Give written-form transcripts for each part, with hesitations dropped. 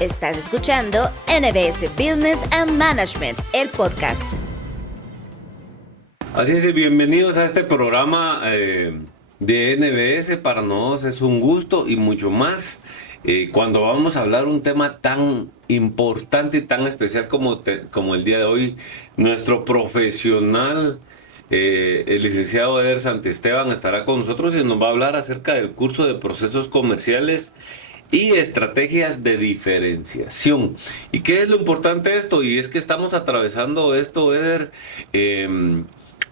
Estás escuchando NBS Business and Management, el podcast. Así es, bienvenidos a este programa de NBS. Para nosotros es un gusto y mucho más cuando vamos a hablar un tema tan importante y tan especial como el día de hoy. Nuestro profesional, el licenciado Eder Santisteban, estará con nosotros y nos va a hablar acerca del curso de procesos comerciales y estrategias de diferenciación. ¿Y qué es lo importante de esto? Y es que estamos atravesando esto, Eder,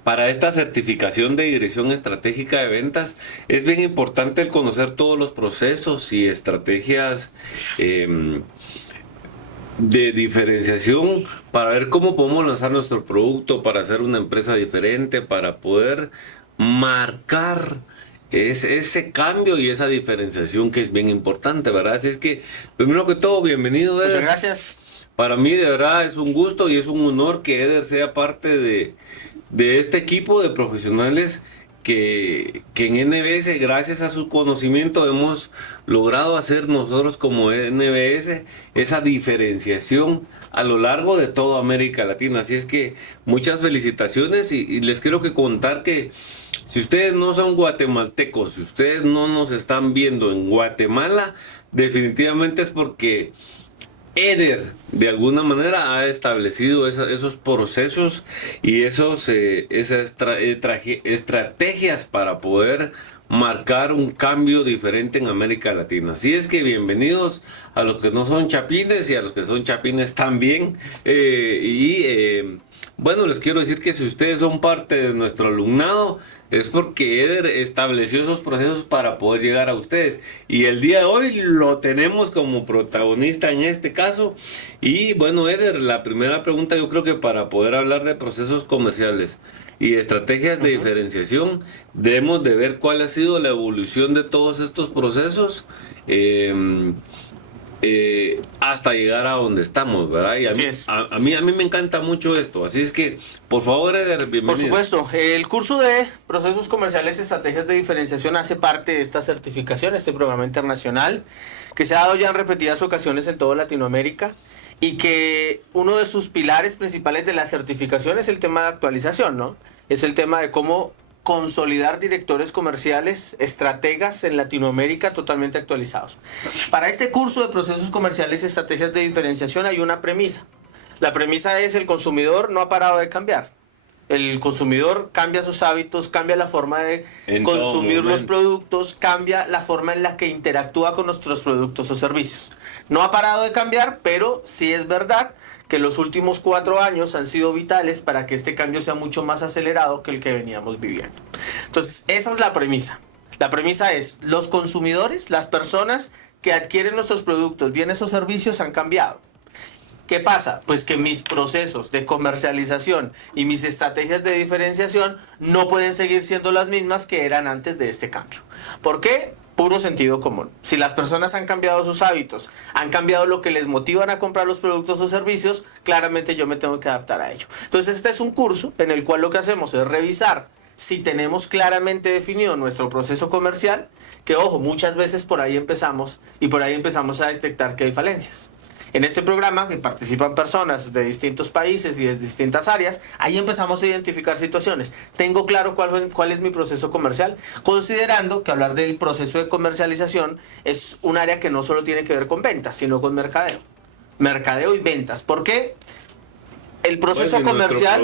para esta certificación de dirección estratégica de ventas. Es bien importante el conocer todos los procesos y estrategias de diferenciación para ver cómo podemos lanzar nuestro producto, para hacer una empresa diferente, para poder marcar ese cambio y esa diferenciación que es bien importante, ¿verdad? Así es que, primero que todo, bienvenido, Eder. Muchas gracias. Para mí, de verdad, es un gusto y es un honor que Eder sea parte de este equipo de profesionales que en NBS, gracias a su conocimiento, hemos logrado hacer nosotros como NBS esa diferenciación a lo largo de toda América Latina. Así es que muchas felicitaciones y les quiero contar que si ustedes no son guatemaltecos, si ustedes no nos están viendo en Guatemala, definitivamente es porque Eder de alguna manera ha establecido esos procesos y esas estrategias para poder marcar un cambio diferente en América Latina. Así es que bienvenidos a los que no son chapines y a los que son chapines también. Bueno, les quiero decir que si ustedes son parte de nuestro alumnado, es porque Eder estableció esos procesos para poder llegar a ustedes. Y el día de hoy lo tenemos como protagonista en este caso. Y bueno, Eder, la primera pregunta, yo creo que para poder hablar de procesos comerciales y estrategias de diferenciación, debemos de ver cuál ha sido la evolución de todos estos procesos hasta llegar a donde estamos, ¿verdad? Y a mí me encanta mucho esto, así es que, por favor, Eder, bienvenido. Por supuesto, el curso de procesos comerciales y estrategias de diferenciación hace parte de esta certificación, este programa internacional, que se ha dado ya en repetidas ocasiones en toda Latinoamérica, y que uno de sus pilares principales de la certificación es el tema de actualización, ¿no? Es el tema de cómo consolidar directores comerciales, estrategas en Latinoamérica totalmente actualizados. Para este curso de procesos comerciales y estrategias de diferenciación hay una premisa. La premisa es: el consumidor no ha parado de cambiar. El consumidor cambia sus hábitos, cambia la forma de consumir los productos, cambia la forma en la que interactúa con nuestros productos o servicios. No ha parado de cambiar, pero sí es verdad que los últimos 4 años han sido vitales para que este cambio sea mucho más acelerado que el que veníamos viviendo. Entonces, esa es la premisa. La premisa es: los consumidores, las personas que adquieren nuestros productos, bienes o servicios han cambiado. ¿Qué pasa? Pues que mis procesos de comercialización y mis estrategias de diferenciación no pueden seguir siendo las mismas que eran antes de este cambio. ¿Por qué? Puro sentido común. Si las personas han cambiado sus hábitos, han cambiado lo que les motivan a comprar los productos o servicios, claramente yo me tengo que adaptar a ello. Entonces, este es un curso en el cual lo que hacemos es revisar si tenemos claramente definido nuestro proceso comercial, que ojo, muchas veces por ahí empezamos a detectar que hay falencias. En este programa, que participan personas de distintos países y de distintas áreas, ahí empezamos a identificar situaciones. Tengo claro cuál es mi proceso comercial, considerando que hablar del proceso de comercialización es un área que no solo tiene que ver con ventas, sino con mercadeo. Mercadeo y ventas. ¿Por qué? El proceso comercial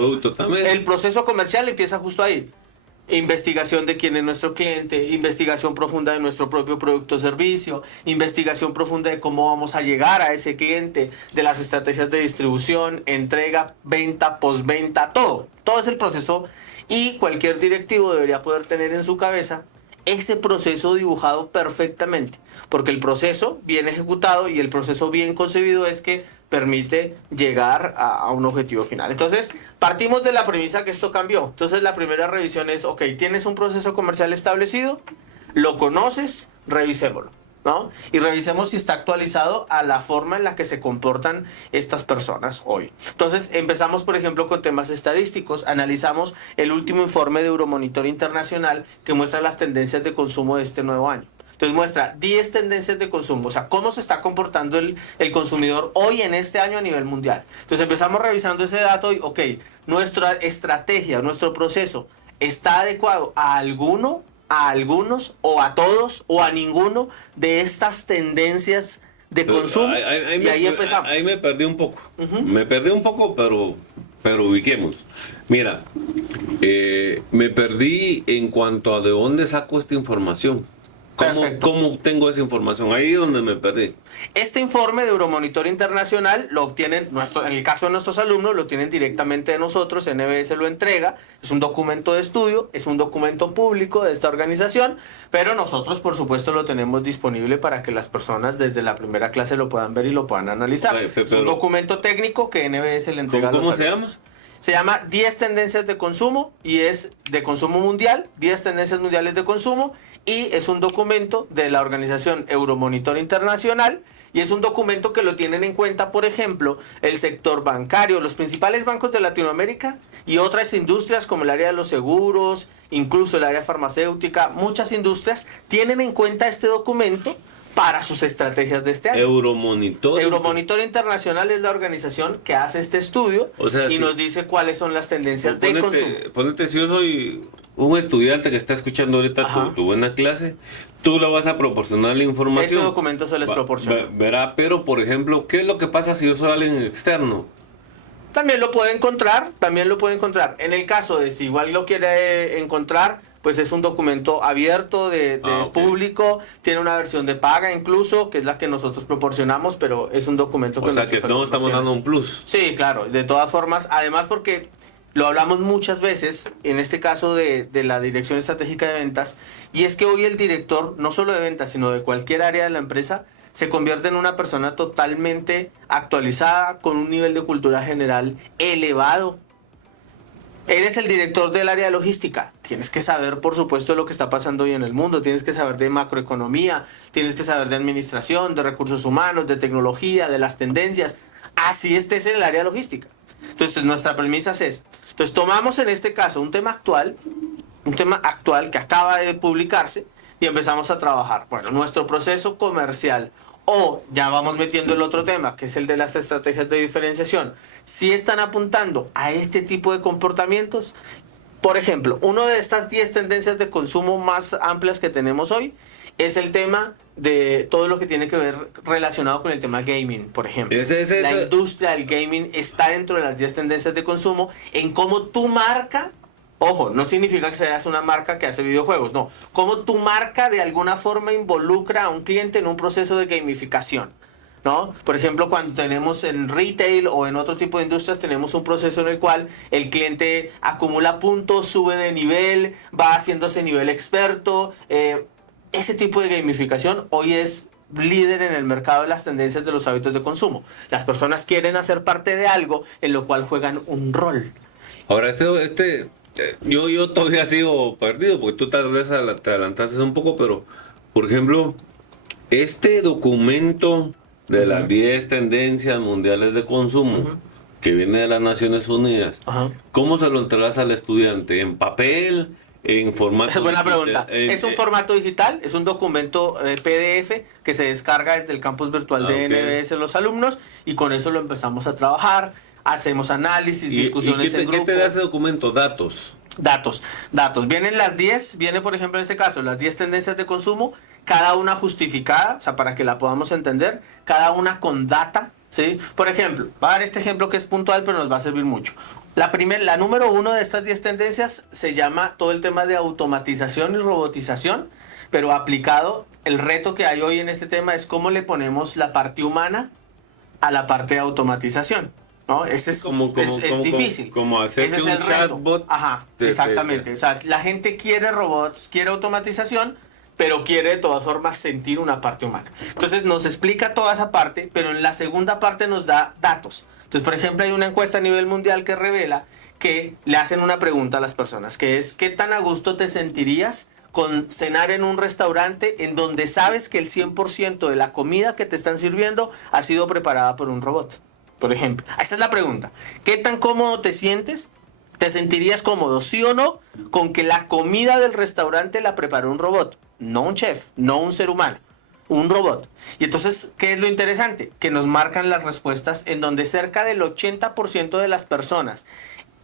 empieza justo ahí. Investigación de quién es nuestro cliente, investigación profunda de nuestro propio producto o servicio, investigación profunda de cómo vamos a llegar a ese cliente, de las estrategias de distribución, entrega, venta, postventa, todo es el proceso, y cualquier directivo debería poder tener en su cabeza ese proceso dibujado perfectamente, porque el proceso bien ejecutado y el proceso bien concebido es que permite llegar a un objetivo final. Entonces, partimos de la premisa que esto cambió. Entonces, la primera revisión es: ok, tienes un proceso comercial establecido, lo conoces, revisémoslo, ¿no? Y revisemos si está actualizado a la forma en la que se comportan estas personas hoy. Entonces, empezamos, por ejemplo, con temas estadísticos. Analizamos el último informe de Euromonitor Internacional que muestra las tendencias de consumo de este nuevo año. Entonces muestra 10 tendencias de consumo, o sea, cómo se está comportando el consumidor hoy en este año a nivel mundial. Entonces empezamos revisando ese dato y, ok, nuestra estrategia, nuestro proceso, ¿está adecuado a alguno, a algunos, o a todos, o a ninguno de estas tendencias de consumo? Y ahí empezamos. Ahí me perdí un poco. Me perdí un poco, pero ubiquemos. Mira, me perdí en cuanto a de dónde saco esta información. ¿Cómo obtengo esa información? Ahí es donde me perdí. Este informe de Euromonitor Internacional lo obtienen, en el caso de nuestros alumnos, lo obtienen directamente de nosotros, NBS lo entrega, es un documento de estudio, es un documento público de esta organización, pero nosotros por supuesto lo tenemos disponible para que las personas desde la primera clase lo puedan ver y lo puedan analizar. Es un documento técnico que NBS le entrega a los alumnos. ¿Cómo se llama? Se llama 10 tendencias de consumo y es de consumo mundial, 10 tendencias mundiales de consumo, y es un documento de la organización Euromonitor Internacional, y es un documento que lo tienen en cuenta, por ejemplo, el sector bancario, los principales bancos de Latinoamérica y otras industrias como el área de los seguros, incluso el área farmacéutica. Muchas industrias tienen en cuenta este documento para sus estrategias de este año. Euromonitor Internacional es la organización que hace este estudio, o sea, y nos dice cuáles son las tendencias de consumo. Ponete, si yo soy un estudiante que está escuchando ahorita tu buena clase, tú le vas a proporcionar la información. Ese documento se les proporciona. Verá, pero por ejemplo, ¿qué es lo que pasa si yo soy alguien externo? También lo puede encontrar, En el caso de si igual lo quiere encontrar, pues es un documento abierto de público, tiene una versión de paga incluso, que es la que nosotros proporcionamos, pero es un documento que nosotros no estamos dando un plus. Sí, claro, de todas formas, además porque lo hablamos muchas veces, en este caso de la Dirección Estratégica de Ventas, y es que hoy el director, no solo de ventas, sino de cualquier área de la empresa, se convierte en una persona totalmente actualizada, con un nivel de cultura general elevado. Eres el director del área de logística. Tienes que saber, por supuesto, lo que está pasando hoy en el mundo. Tienes que saber de macroeconomía, tienes que saber de administración, de recursos humanos, de tecnología, de las tendencias. Así estés en el área de logística. Entonces, nuestra premisa es esa. Entonces, tomamos en este caso un tema actual que acaba de publicarse y empezamos a trabajar. Bueno, nuestro proceso comercial, o ya vamos metiendo el otro tema, que es el de las estrategias de diferenciación, si están apuntando a este tipo de comportamientos. Por ejemplo, una de estas 10 tendencias de consumo más amplias que tenemos hoy es el tema de todo lo que tiene que ver relacionado con el tema gaming, por ejemplo. La industria del gaming está dentro de las 10 tendencias de consumo en cómo tu marca, ojo, no significa que seas una marca que hace videojuegos, no. Cómo tu marca de alguna forma involucra a un cliente en un proceso de gamificación, ¿no? Por ejemplo, cuando tenemos en retail o en otro tipo de industrias, tenemos un proceso en el cual el cliente acumula puntos, sube de nivel, va haciéndose nivel experto. Ese tipo de gamificación hoy es líder en el mercado de las tendencias de los hábitos de consumo. Las personas quieren hacer parte de algo en lo cual juegan un rol. Ahora, yo todavía sigo perdido, porque tú tal vez te adelantaste un poco, pero, por ejemplo, este documento de las 10 tendencias mundiales de consumo, que viene de las Naciones Unidas, ¿cómo se lo entregas al estudiante? ¿En papel? ¿En formato buena pregunta. Es un formato digital, es un documento PDF que se descarga desde el campus virtual de NBS los alumnos, y con eso lo empezamos a trabajar, hacemos análisis, discusiones en grupo. ¿Qué te da ese documento? Datos. Vienen las 10, viene por ejemplo en este caso las 10 tendencias de consumo, cada una justificada, o sea, para que la podamos entender, cada una con data, ¿sí? Por ejemplo, voy a dar este ejemplo que es puntual, pero nos va a servir mucho. La número 1 de estas 10 tendencias se llama todo el tema de automatización y robotización, pero aplicado, el reto que hay hoy en este tema es cómo le ponemos la parte humana a la parte de automatización, ¿no? Ese es difícil. Como hacer ese es el chatbot. Exactamente. O sea, la gente quiere robots, quiere automatización, pero quiere de todas formas sentir una parte humana. Entonces nos explica toda esa parte, pero en la segunda parte nos da datos. Entonces, por ejemplo, hay una encuesta a nivel mundial que revela que le hacen una pregunta a las personas, que es: ¿qué tan a gusto te sentirías con cenar en un restaurante en donde sabes que el 100% de la comida que te están sirviendo ha sido preparada por un robot? Por ejemplo, esa es la pregunta. ¿Qué tan cómodo te sientes? ¿Te sentirías cómodo, sí o no, con que la comida del restaurante la preparó un robot? no un chef, no un ser humano, un robot. Y entonces, ¿qué es lo interesante? Que nos marcan las respuestas en donde cerca del 80% de las personas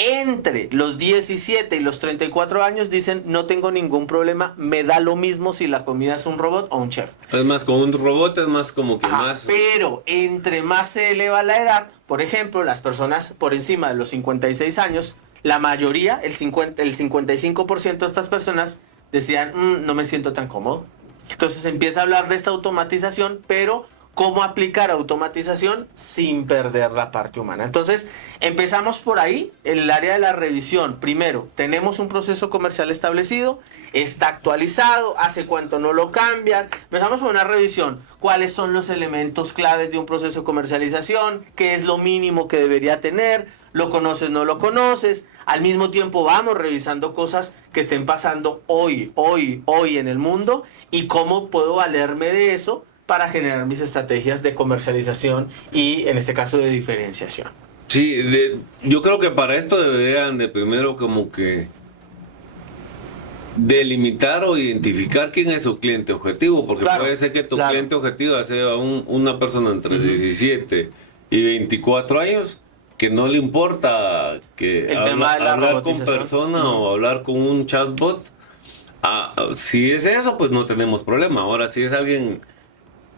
entre los 17 y los 34 años dicen no tengo ningún problema, me da lo mismo si la comida es un robot o un chef. Es más, con un robot es más como que Ajá, más... pero entre más se eleva la edad, por ejemplo, las personas por encima de los 56 años, la mayoría, el 55% de estas personas decían no me siento tan cómodo. Entonces empieza a hablar de esta automatización, pero cómo aplicar automatización sin perder la parte humana. Entonces, empezamos por ahí, en el área de la revisión. Primero, tenemos un proceso comercial establecido, está actualizado, hace cuánto no lo cambias. Empezamos por una revisión. ¿Cuáles son los elementos claves de un proceso de comercialización? ¿Qué es lo mínimo que debería tener? ¿Lo conoces, no lo conoces? Al mismo tiempo vamos revisando cosas que estén pasando hoy en el mundo y cómo puedo valerme de eso para generar mis estrategias de comercialización y en este caso de diferenciación. Sí, yo creo que para esto deberían de primero como que delimitar o identificar quién es su cliente objetivo, porque Claro, puede ser que tu claro. cliente objetivo sea una persona entre 17 y 24 años que no le importa que El tema de la hablar con robotización. persona o hablar con un chatbot. Si es eso, pues no tenemos problema. Ahora, si es alguien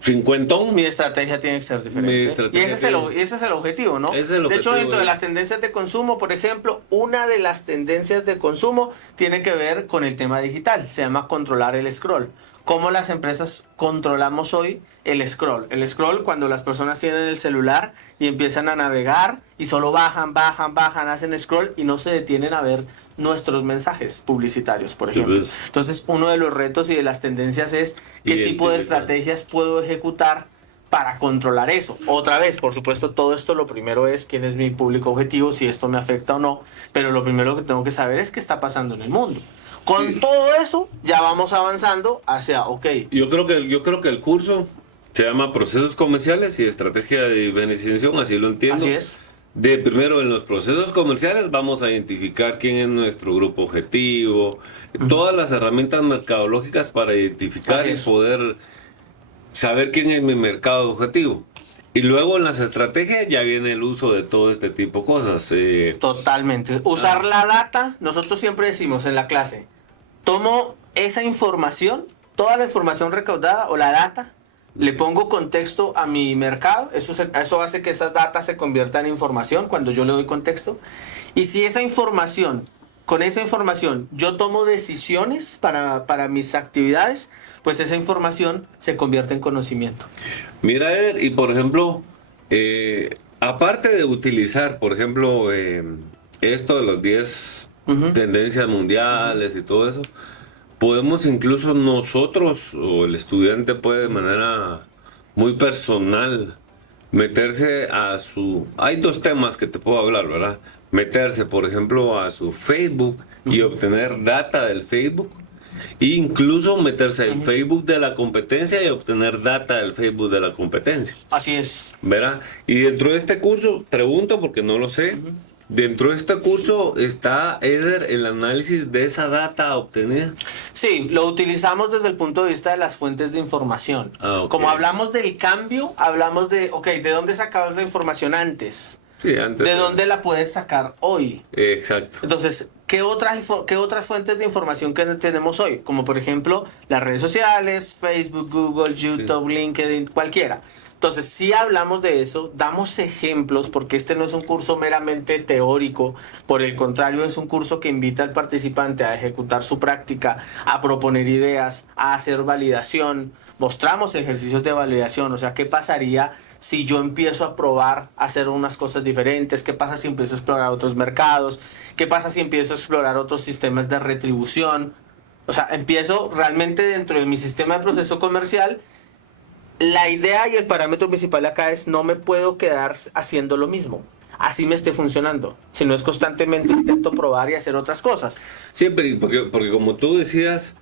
cincuentón, Mi estrategia tiene que ser Mi diferente. Y estrategia ese es el objetivo, ¿no? Ese es el De hecho, objetivo, dentro de las tendencias de consumo, por ejemplo, una de las tendencias de consumo tiene que ver con el tema digital. Se llama controlar el scroll. ¿Cómo las empresas controlamos hoy el scroll? El scroll cuando las personas tienen el celular y empiezan a navegar y solo bajan, hacen scroll y no se detienen a ver nuestros mensajes publicitarios, por ejemplo. pues. Entonces, uno de los retos y de las tendencias es qué tipo de Identificar. estrategias puedo ejecutar para controlar eso. Otra vez, por supuesto, todo esto lo primero es quién es mi público objetivo, si esto me afecta o no, pero lo primero que tengo que saber es qué está pasando en el mundo. Con Sí. todo eso, ya vamos avanzando hacia, ok, Yo creo que el curso se llama Procesos Comerciales y Estrategia de Diferenciación, así lo entiendo. así es. De primero en los procesos comerciales vamos a identificar quién es nuestro grupo objetivo, todas las herramientas mercadológicas para identificar Así y es. poder saber quién es mi mercado objetivo. Y luego en las estrategias ya viene el uso de todo este tipo de cosas. Totalmente. Usar la data, nosotros siempre decimos en la clase, tomo esa información, toda la información recaudada o la data, le pongo contexto a mi mercado, eso hace que esas datas se conviertan en información cuando yo le doy contexto. Y si con esa información yo tomo decisiones para mis actividades, pues esa información se convierte en conocimiento. Mira, Eder, y por ejemplo, aparte de utilizar, por ejemplo, esto de los 10 tendencias mundiales y todo eso, podemos incluso nosotros o el estudiante puede de manera muy personal meterse a su... Hay dos temas que te puedo hablar, ¿verdad? Meterse, por ejemplo, a su Facebook y obtener data del Facebook. E incluso meterse al Facebook de la competencia y obtener data del Facebook de la competencia. Así es. ¿Verdad? Y dentro de este curso, pregunto porque no lo sé, dentro de este curso está, Eder, el análisis de esa data obtenida. Sí, lo utilizamos desde el punto de vista de las fuentes de información. Ah, ok. Como hablamos del cambio, hablamos de, ok, ¿de dónde sacabas la información antes? Sí, antes. ¿De dónde la puedes sacar hoy? Exacto. Entonces, ¿qué otras fuentes de información que tenemos hoy? Como por ejemplo las redes sociales, Facebook, Google, YouTube, LinkedIn, cualquiera. Entonces, si hablamos de eso, damos ejemplos, porque este no es un curso meramente teórico, por el contrario, es un curso que invita al participante a ejecutar su práctica, a proponer ideas, a hacer validación. Mostramos ejercicios de validación, o sea, ¿qué pasaría si yo empiezo a probar a hacer unas cosas diferentes? ¿Qué pasa si empiezo a explorar otros mercados? ¿Qué pasa si empiezo a explorar otros sistemas de retribución? O sea, empiezo realmente dentro de mi sistema de proceso comercial. La idea y el parámetro principal acá es no me puedo quedar haciendo lo mismo. Así me esté funcionando. Si no es constantemente intento probar y hacer otras cosas. Siempre, porque como tú decías,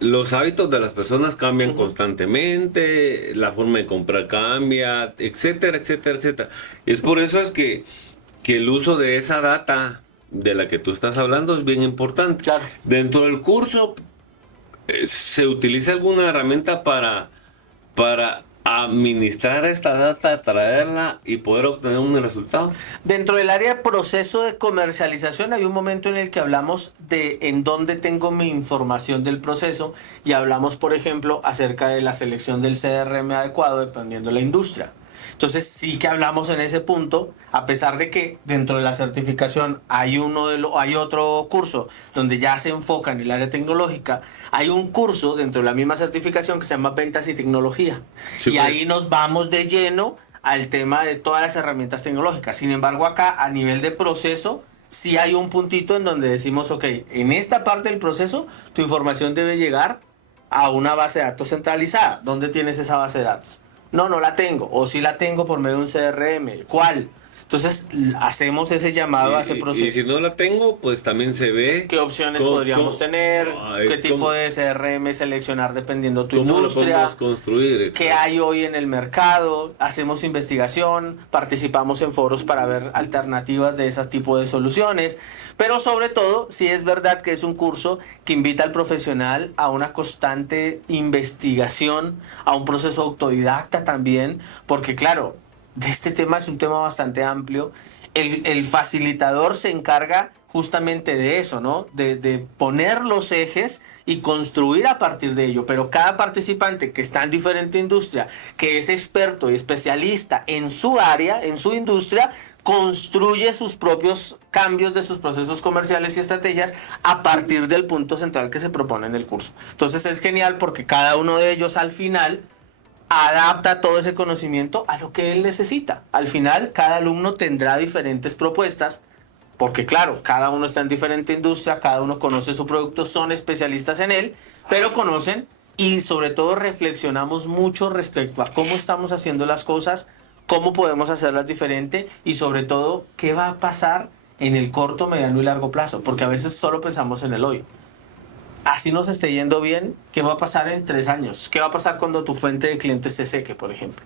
los hábitos de las personas cambian constantemente, la forma de comprar cambia, etcétera, etcétera, etcétera. Es por eso es que el uso de esa data de la que tú estás hablando es bien importante. Claro. Dentro del curso, ¿Se utiliza alguna herramienta para administrar esta data, traerla y poder obtener un resultado? Dentro del área de proceso de comercialización hay un momento en el que hablamos de en dónde tengo mi información del proceso y hablamos, por ejemplo, acerca de la selección del CRM adecuado dependiendo de la industria. Entonces sí que hablamos en ese punto, a pesar de que dentro de la certificación hay otro curso donde ya se enfoca en el área tecnológica, hay un curso dentro de la misma certificación que se llama Ventas y Tecnología. Sí, y pues. ahí nos vamos de lleno al tema de todas las herramientas tecnológicas. Sin embargo, acá a nivel de proceso, sí hay un puntito en donde decimos, ok, en esta parte del proceso, tu información debe llegar a una base de datos centralizada. ¿Dónde tienes esa base de datos? No la tengo. O sí la tengo por medio de un CRM. ¿Cuál? Entonces, hacemos ese llamado a ese proceso. Y si no la tengo, pues también se ve ¿Qué opciones podríamos tener? ¿Qué tipo de CRM seleccionar dependiendo tu cómo lo industria? podemos construir. ¿Qué hay hoy en el mercado? Hacemos investigación, participamos en foros para ver alternativas de ese tipo de soluciones. Pero sobre todo, sí es verdad que es un curso que invita al profesional a una constante investigación, a un proceso autodidacta también, porque claro, de este tema es un tema bastante amplio. El facilitador se encarga justamente de eso, ¿no? De poner los ejes y construir a partir de ello. Pero cada participante que está en diferente industria, que es experto y especialista en su área, en su industria, construye sus propios cambios de sus procesos comerciales y estrategias a partir del punto central que se propone en el curso. Entonces es genial porque cada uno de ellos al final adapta todo ese conocimiento a lo que él necesita. Al final, cada alumno tendrá diferentes propuestas, porque claro, cada uno está en diferente industria, cada uno conoce su producto, son especialistas en él, pero conocen y sobre todo reflexionamos mucho respecto a cómo estamos haciendo las cosas, cómo podemos hacerlas diferente y sobre todo, qué va a pasar en el corto, mediano y largo plazo, porque a veces solo pensamos en el hoy. Así nos esté yendo bien, ¿qué va a pasar en 3 años? ¿Qué va a pasar cuando tu fuente de clientes se seque, por ejemplo?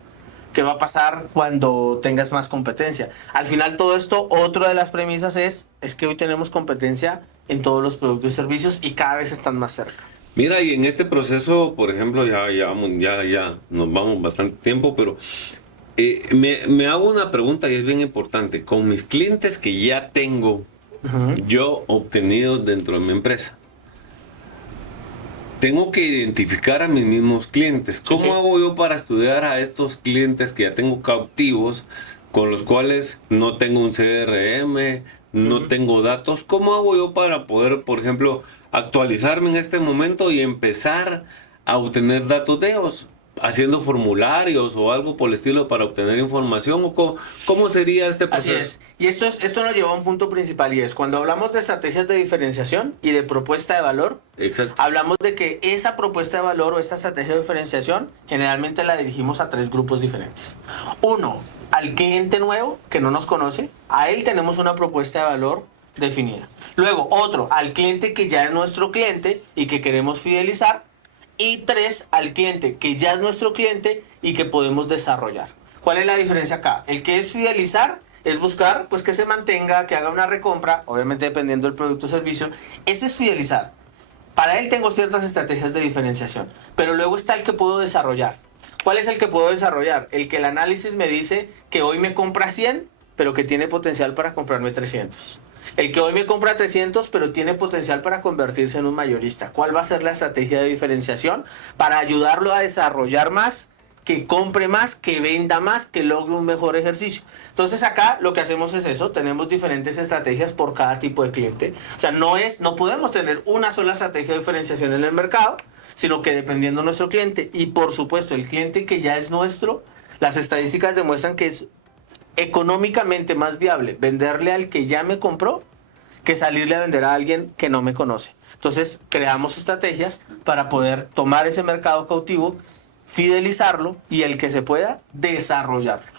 ¿Qué va a pasar cuando tengas más competencia? Al final todo esto, otra de las premisas es que hoy tenemos competencia en todos los productos y servicios y cada vez están más cerca. Mira, y en este proceso, por ejemplo, ya nos vamos bastante tiempo, pero me hago una pregunta y es bien importante. Con mis clientes que ya tengo, yo obtenido dentro de mi empresa, tengo que identificar a mis mismos clientes. ¿Cómo hago yo para estudiar a estos clientes que ya tengo cautivos, con los cuales no tengo un CRM, no tengo datos? ¿Cómo hago yo para poder, por ejemplo, actualizarme en este momento y empezar a obtener datos de ellos? ¿Haciendo formularios o algo por el estilo para obtener información? ¿O cómo sería este proceso? Así es. Y esto nos lleva a un punto principal y es cuando hablamos de estrategias de diferenciación y de propuesta de valor. Exacto. Hablamos de que esa propuesta de valor o esta estrategia de diferenciación generalmente la dirigimos a 3 grupos diferentes. Uno, al cliente nuevo que no nos conoce, a él tenemos una propuesta de valor definida. Luego, otro, al cliente que ya es nuestro cliente y que queremos fidelizar. Y 3, al cliente que ya es nuestro cliente y que podemos desarrollar. ¿Cuál es la diferencia acá? El que es fidelizar es buscar pues que se mantenga, que haga una recompra, obviamente dependiendo del producto o servicio. Ese es fidelizar. Para él tengo ciertas estrategias de diferenciación, pero luego está el que puedo desarrollar. ¿Cuál es el que puedo desarrollar? El que el análisis me dice que hoy me compra 100, pero que tiene potencial para comprarme 300. El que hoy me compra 300, pero tiene potencial para convertirse en un mayorista. ¿Cuál va a ser la estrategia de diferenciación para ayudarlo a desarrollar más, que compre más, que venda más, que logre un mejor ejercicio? Entonces acá lo que hacemos es eso, tenemos diferentes estrategias por cada tipo de cliente. O sea, no podemos tener una sola estrategia de diferenciación en el mercado, sino que dependiendo de nuestro cliente y por supuesto el cliente que ya es nuestro, las estadísticas demuestran que es económicamente más viable venderle al que ya me compró que salirle a vender a alguien que no me conoce. Entonces creamos estrategias para poder tomar ese mercado cautivo, fidelizarlo y el que se pueda desarrollarlo.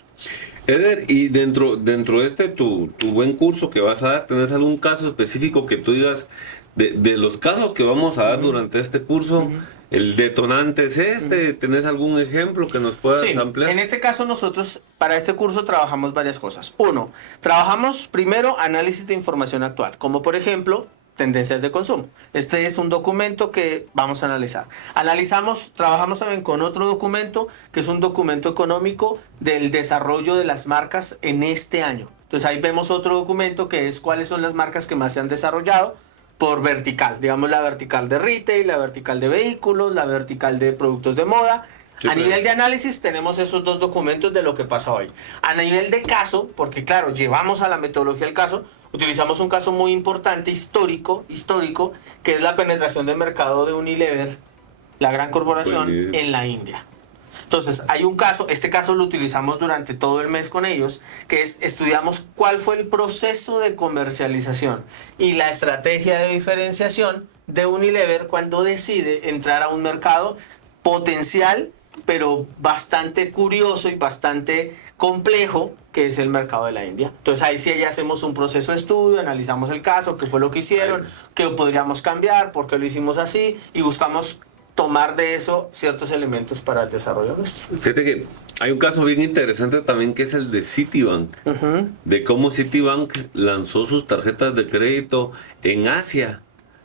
Eder, y dentro de este tu buen curso que vas a dar, ¿tenés algún caso específico que tú digas de los casos que vamos a dar durante este curso? El detonante es este. ¿Tenés algún ejemplo que nos puedas ampliar? En este caso nosotros para este curso trabajamos varias cosas. Uno, trabajamos primero análisis de información actual, como por ejemplo tendencias de consumo. Este es un documento que vamos a analizar. Trabajamos también con otro documento, que es un documento económico del desarrollo de las marcas en este año. Entonces ahí vemos otro documento que es cuáles son las marcas que más se han desarrollado por vertical. Digamos la vertical de retail, la vertical de vehículos, la vertical de productos de moda. Sí, a nivel de análisis tenemos esos dos documentos de lo que pasa hoy. A nivel de caso, porque claro, llevamos a la metodología del caso, utilizamos un caso muy importante, histórico, que es la penetración de mercado de Unilever, la gran corporación, en la India. Entonces, hay un caso, este caso lo utilizamos durante todo el mes con ellos, que es estudiamos cuál fue el proceso de comercialización y la estrategia de diferenciación de Unilever cuando decide entrar a un mercado potencial, pero bastante curioso y bastante complejo, que es el mercado de la India. Entonces ahí sí ya hacemos un proceso de estudio, analizamos el caso, qué fue lo que hicieron, qué podríamos cambiar, por qué lo hicimos así, y buscamos tomar de eso ciertos elementos para el desarrollo nuestro. Fíjate que hay un caso bien interesante también, que es el de Citibank, de cómo Citibank lanzó sus tarjetas de crédito en Asia,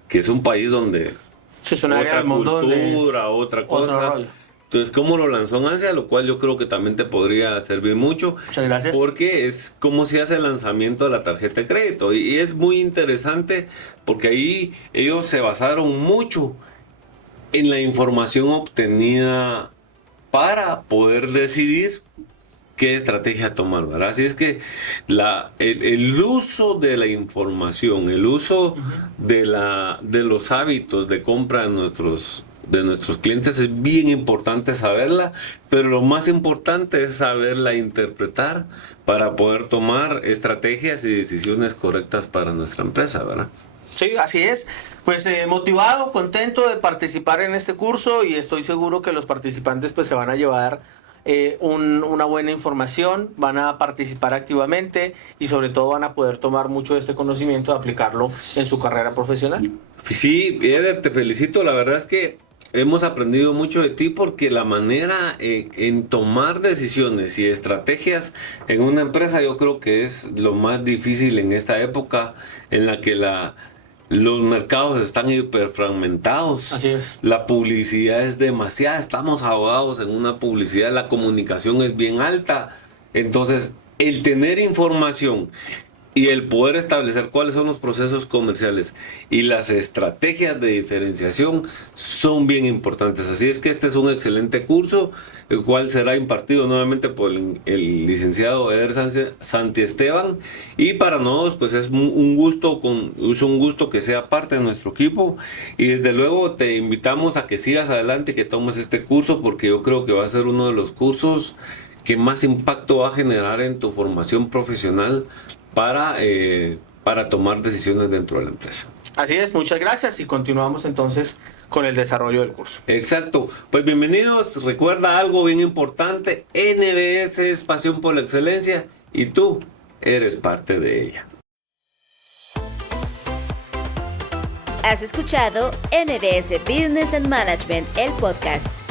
que es un país donde es un área del mundo donde es otra cosa. Entonces, cómo lo lanzó en Asia, lo cual yo creo que también te podría servir mucho. Muchas gracias. Porque es cómo se hace el lanzamiento de la tarjeta de crédito. Y es muy interesante porque ahí ellos se basaron mucho en la información obtenida para poder decidir qué estrategia tomar, ¿verdad? Así es que el uso de la información, el uso de los hábitos de compra de nuestros clientes es bien importante saberla, pero lo más importante es saberla interpretar para poder tomar estrategias y decisiones correctas para nuestra empresa, ¿verdad? Sí, así es. Pues motivado, contento de participar en este curso, y estoy seguro que los participantes pues se van a llevar una buena información, van a participar activamente y sobre todo van a poder tomar mucho de este conocimiento y aplicarlo en su carrera profesional. Sí, Eder, te felicito. La verdad es que hemos aprendido mucho de ti, porque la manera en tomar decisiones y estrategias en una empresa yo creo que es lo más difícil en esta época en la que los mercados están hiperfragmentados. Así es. La publicidad es demasiada, estamos ahogados en una publicidad, la comunicación es bien alta. Entonces, el tener información y el poder establecer cuáles son los procesos comerciales y las estrategias de diferenciación son bien importantes. Así es que este es un excelente curso, el cual será impartido nuevamente por el licenciado Eder Santiesteban, y para nosotros pues es un gusto que sea parte de nuestro equipo, y desde luego te invitamos a que sigas adelante, que tomes este curso, porque yo creo que va a ser uno de los cursos que más impacto va a generar en tu formación profesional para tomar decisiones dentro de la empresa. Así es, muchas gracias, y continuamos entonces con el desarrollo del curso. Exacto, pues bienvenidos. Recuerda algo bien importante: NBS es pasión por la excelencia y tú eres parte de ella. Has escuchado NBS Business and Management, el podcast.